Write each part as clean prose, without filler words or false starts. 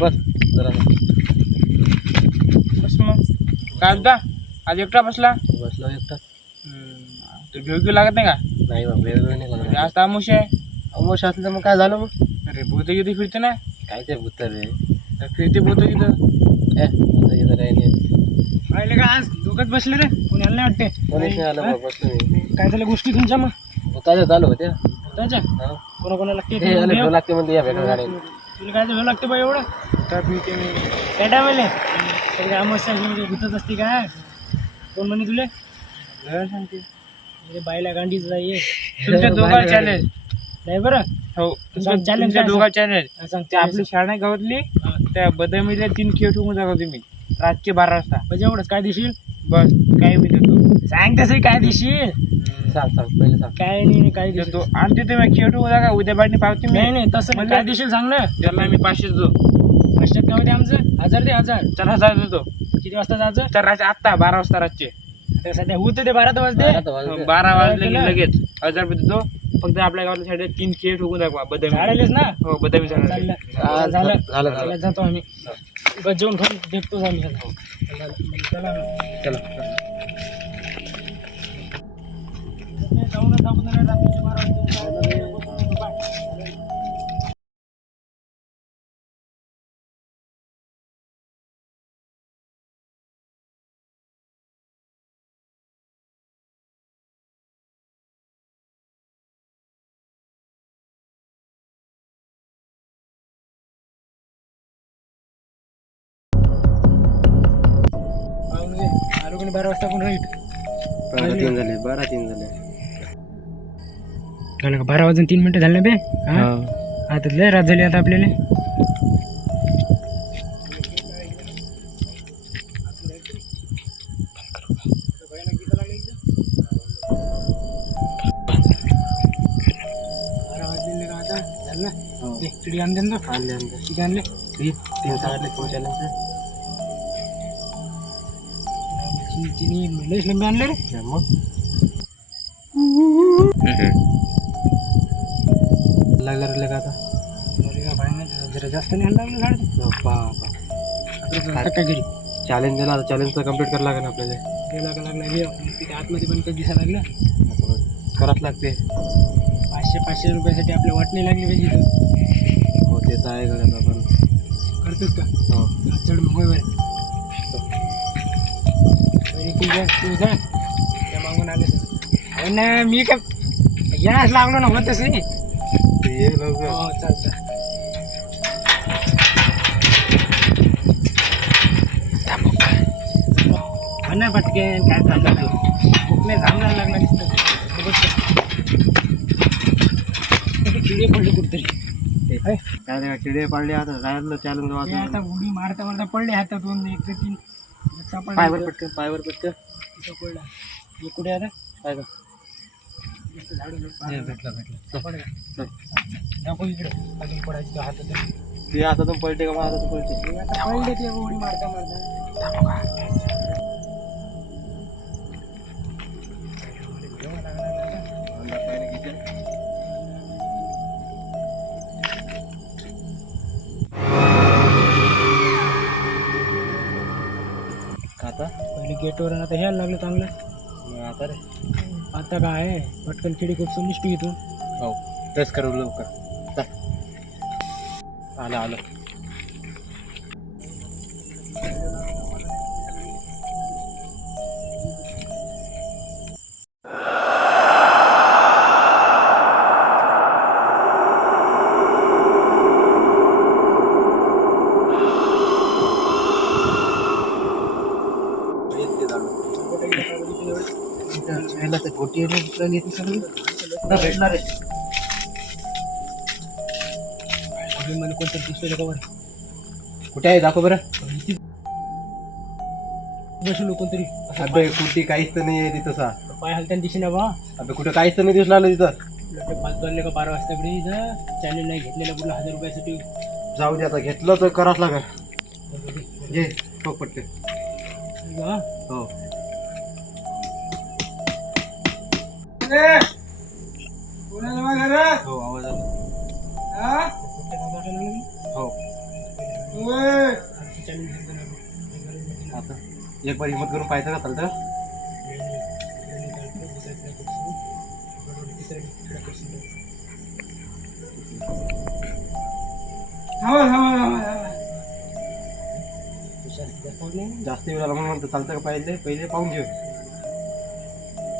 बस जरा बस मग काय होता आज एकटा बसला. बसलो एकटा. तू घेऊ लागत नाही का? नाही बाबा वेळ नाही लागला. आज तामुश आहे. अमोश असलं तर मग काय झालं मग? अरे भूत किती फिरते ना. काय ते भूत रे? फिरते भूत किती इथं काही नाही. पाहिले का आज दोघच बसले रे. कोणी आलं नाही वाटते. कोणीच नाही आलं बाबा. बसलो मी. काय झालं गोष्टी तुमच्या मग? भूताच्या चालू होत्या. त्याच्या हा. कोणाकोणाला लागते हे आले लागते म्हणते या भेटा गाडी. तुला काय भेव लागते बा एवढं? काय फिरते मी काय टायमाले सगळे अमावस्या म्हणजे भूतच असते काय? कोण म्हणे तुले? सांगते बायला गांडीच जाईये. तुमच्या दोघा चॅलेंज नाही बरं. हो चॅलेंज दोघा चॅलेंज सांगते. आपली शाळा नाही गावातली त्या बदामीला 3 खेळ ठेवून जागा तुम्ही रातचे 12 वाजता. म्हणजे एवढंच काय देशील? बस काय मी देतो. सांग तसं काय देशील? सांग पहिले सांग. काय नाही काय देतो. आणि तिथे मी खेळ ठेवून जागा उद्या बाटणी पावते मी. नाही तसं काय देशील सांग ना. त्याला मी 500 देतो. 500 काय होते आमचं? 1000 दे 1000. चल 1000 देतो. किती वाजता जायचं? तर रात्री आत्ता 12 वाजता रातचे. सध्या होत ते 12 वाजते. 12 वाजले की लगेच 1000 रुपये देतो. फक्त आपल्या गावाला साईड 3 खेळ ठोकून दाखवा. बदामी झालेलेच ना. हो बदामी झालं जातो आम्ही. जेवण खाऊन भेटतोच आम्ही. चला जाऊन दाखवून रात्रीचे 12 वाजता. आलो कोणी 12 वाजता कोण राईट. 12-3 झाले. 12-3 झाले. झालं का? 12 वाजून 3 मिनिटं झाले बे. आता लय रात झाली आता आपल्याला. चिडी आणले ना. आणले किती आणले? 3 सांगितले पोहोचायला. चिनी लयच लंबे आणले रे. मग लागलं का आता? जरा जास्त नाही आणलं झाड. काय घरी चॅलेंज दिला. चॅलेंज तर कम्प्लीट करावं लागेल आपल्याला. लागला तिथे आतमध्ये पण कधी दिसायला लागलं. करावंच लागते. 500 रुपयासाठी आपल्या वाट नाही लागली पाहिजे. हो ते तर आहे गड्या. आपण करतोच का? हो चढ मग बरं. तू जा त्या मागून आले सर. ना मी काय याच लागलो ना होत तसं. ये लवकर. हो चालतं. ना पटकेन काय चाललं कुठले जामला लागला दिसतं. किडे पडले कुठतरी. काय किडे पडले. आता राहिलं चॅलेंज. आता उडी मारता मारता पडले हातातून 1 ते 3 पायवर पटकन. पायवर पटकन पडला. कुठे आता काय का? भेटला दाखव इकडे. अजून पडायची हातात ते हातातून पलटे का? हातातून पलटे पडले ते उडी मारता मारता. आता पहिले गेटवर आता ह्याला लागलं चांगलं. आता रे आता काय आहे पटकन खिडी खूप निष्ठी घेतो. हो तेच करू लवकर. आलं गोटी भेटला रे. मला कोणतरी दिसतोय का? कुठे आहे दाखव बरं. बसलो कोणतरी. अबे कुठे काहीच तर नाही आहे तिथं. पाय हलत्याने दिसे ना बा. अबे कुठे काहीच तर नाही दिसला तिथं. फालतू आणले का 12 वाजता कडे इथं. चॅनल नाही घेतलेलं कुठला 1000 रुपयासाठी. जाऊ दे आता. घेतलं तर करावंच लागेल. घे टोक पटके. हो हो आवाज आला. हो एक बार हिंमत करून पाहायचं का चालतं? जास्त वेळ आला म्हणून चालतं का पाहिजे पहिले पाहून घेऊ.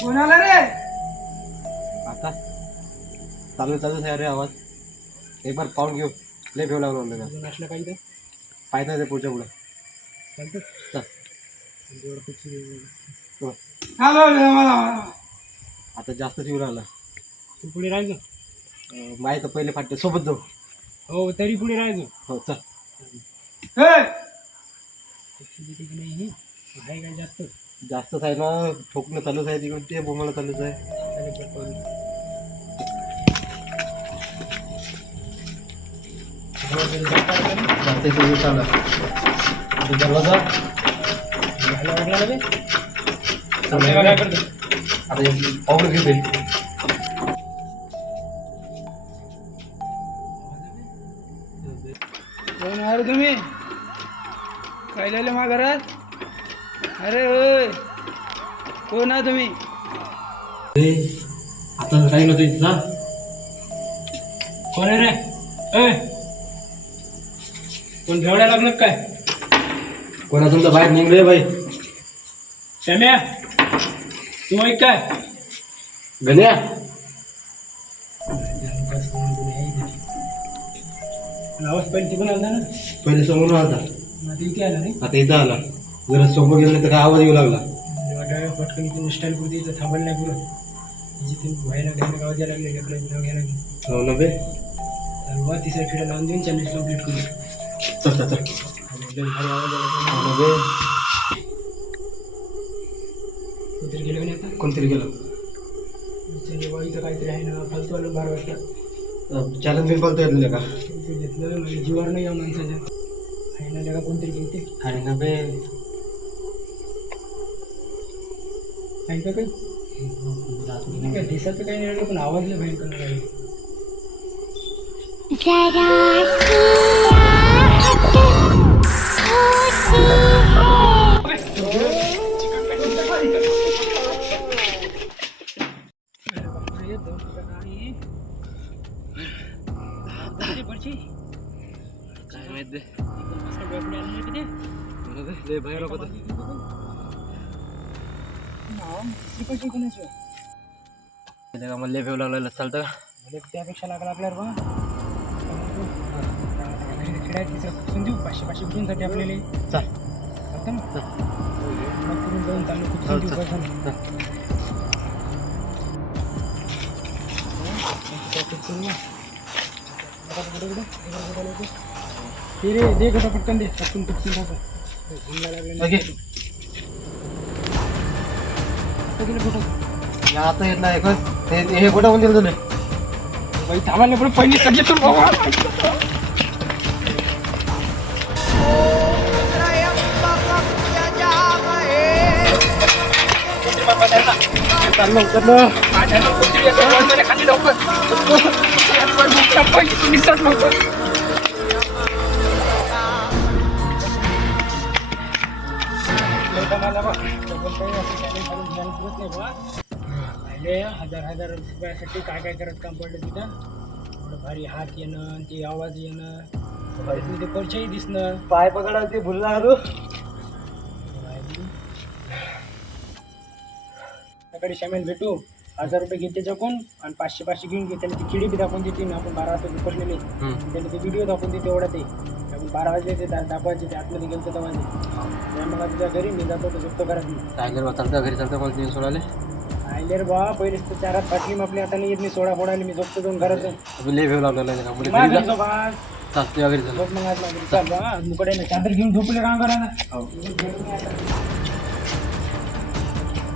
कोण आला रे? आता चालूच आहे रे आवाज. एक बार पाहून घेऊ. लय भेव लागला म्हणलं असलं काही तर पाहिजे ते पुढच्या पुढे. चालतं. चल. आता जास्त जीव राहिला. तू पुढे राहायचं. माहीत पहिले फाटे सोबत जाऊ. हो तरी पुढे राहायचं. हो चल. नाही आहे काय जास्त जास्तच आहे ना. ठोकणं चालूच आहे तिकडून ते बोमाला चालूच आहे. जास्त जीव चालला. दरवाजा काय करतो? आता पाहून घेते. कोण आहे रे तुम्ही? काय लिहिले मा घरात? अरे होय कोण आहे तुम्ही? आता काही नव्हतं इथला. कोण आहे रे? कोण भेवड्या लागलं काय? कोणा तुमचा बाहेर निघले बाई. श्याम्या तू ऐक काय? गण्या आवाज पहिले तिकडून आला ना. पहिले समोरून आला. आता इथे आला रे. आता इथं आला. जरा सोबत गेलं नाही तर काय आवाज येऊ लागला. पटकन इथे स्टाईल पुरते इथं थांबायला नाही पुरत. जिथे व्हायला घ्यायला आवाज यायला लागले लेकरं नाव घ्यायला लागले. हो ना बे. बुवा तिसऱ्या फिडा लावून देऊन चॅलेंज कम्प्लीट करू. चल चल चल. एकदम भारी आवाज आला. हो ना बे. कोणतरी गेलं नाही आता. कोणतरी गेलं. बुवा इथं काहीतरी आहे ना फालतू आलं 12 वाजता. चॅलेंज बिन बोलता येत का? ते घेतलं म्हणजे जीवावर नाही या माणसाच्या. आहे ना जगा कोणतरी बोलते. आहे ना बे. आहे का काही? काय दिसाचं काही नाही पण आवाजले भयंकर नाही. काय माहित दे. मला लय भेव लागला. चालतं का? त्यापेक्षा लागला आपल्याला बघा खेळायचं देऊ 500 गुंसाठी आपल्याला. चल चालतं ना. करून जाऊन चालू खूप देऊ पैसा. ते रे दे कसं पटकन दे पटकन पटकन टाका. आता येत नाही का? हे कुठं म्हणून दिलं तुला? बाई थांबायला पण पहिली सगळे तू बाबा. हजार रुपयासाठी काय काय करत काम पडलं तिथं. एवढं भारी हात येणं ते आवाज येणं ते परचेही दिसणं. पाय पकडा ते भुलला आलो. सकाळी शामेल भेटू. 1000 रुपये घेते त्याच्याकडून आणि 500 घेऊन घे. त्याला ती खिडी बी दाखवून देते ना. आपण 12 वाजता उतरलेले त्याला ते व्हिडिओ दाखवून देते. एवढा ते आपण 12 वाजले ते दाखवायचे ते आतमध्ये गेलं तर दवायचे. मग तुझ्या घरी मी जातो तो झोपतो घरात. मी टायगर चालतं घरी चालतं मला ते सोडाले. आयले रे बा पहिलेच तर 4 हात फाटली मग आपली आता नाही येत. मी सोडा फोडायला मी झोपतो जाऊन घरात जाऊन. लय भेव लागला का? घरी झोप आज. चालते वगैरे झोप मग आज चाल बा मुकडे चादर घेऊन झोपले काम करा ना.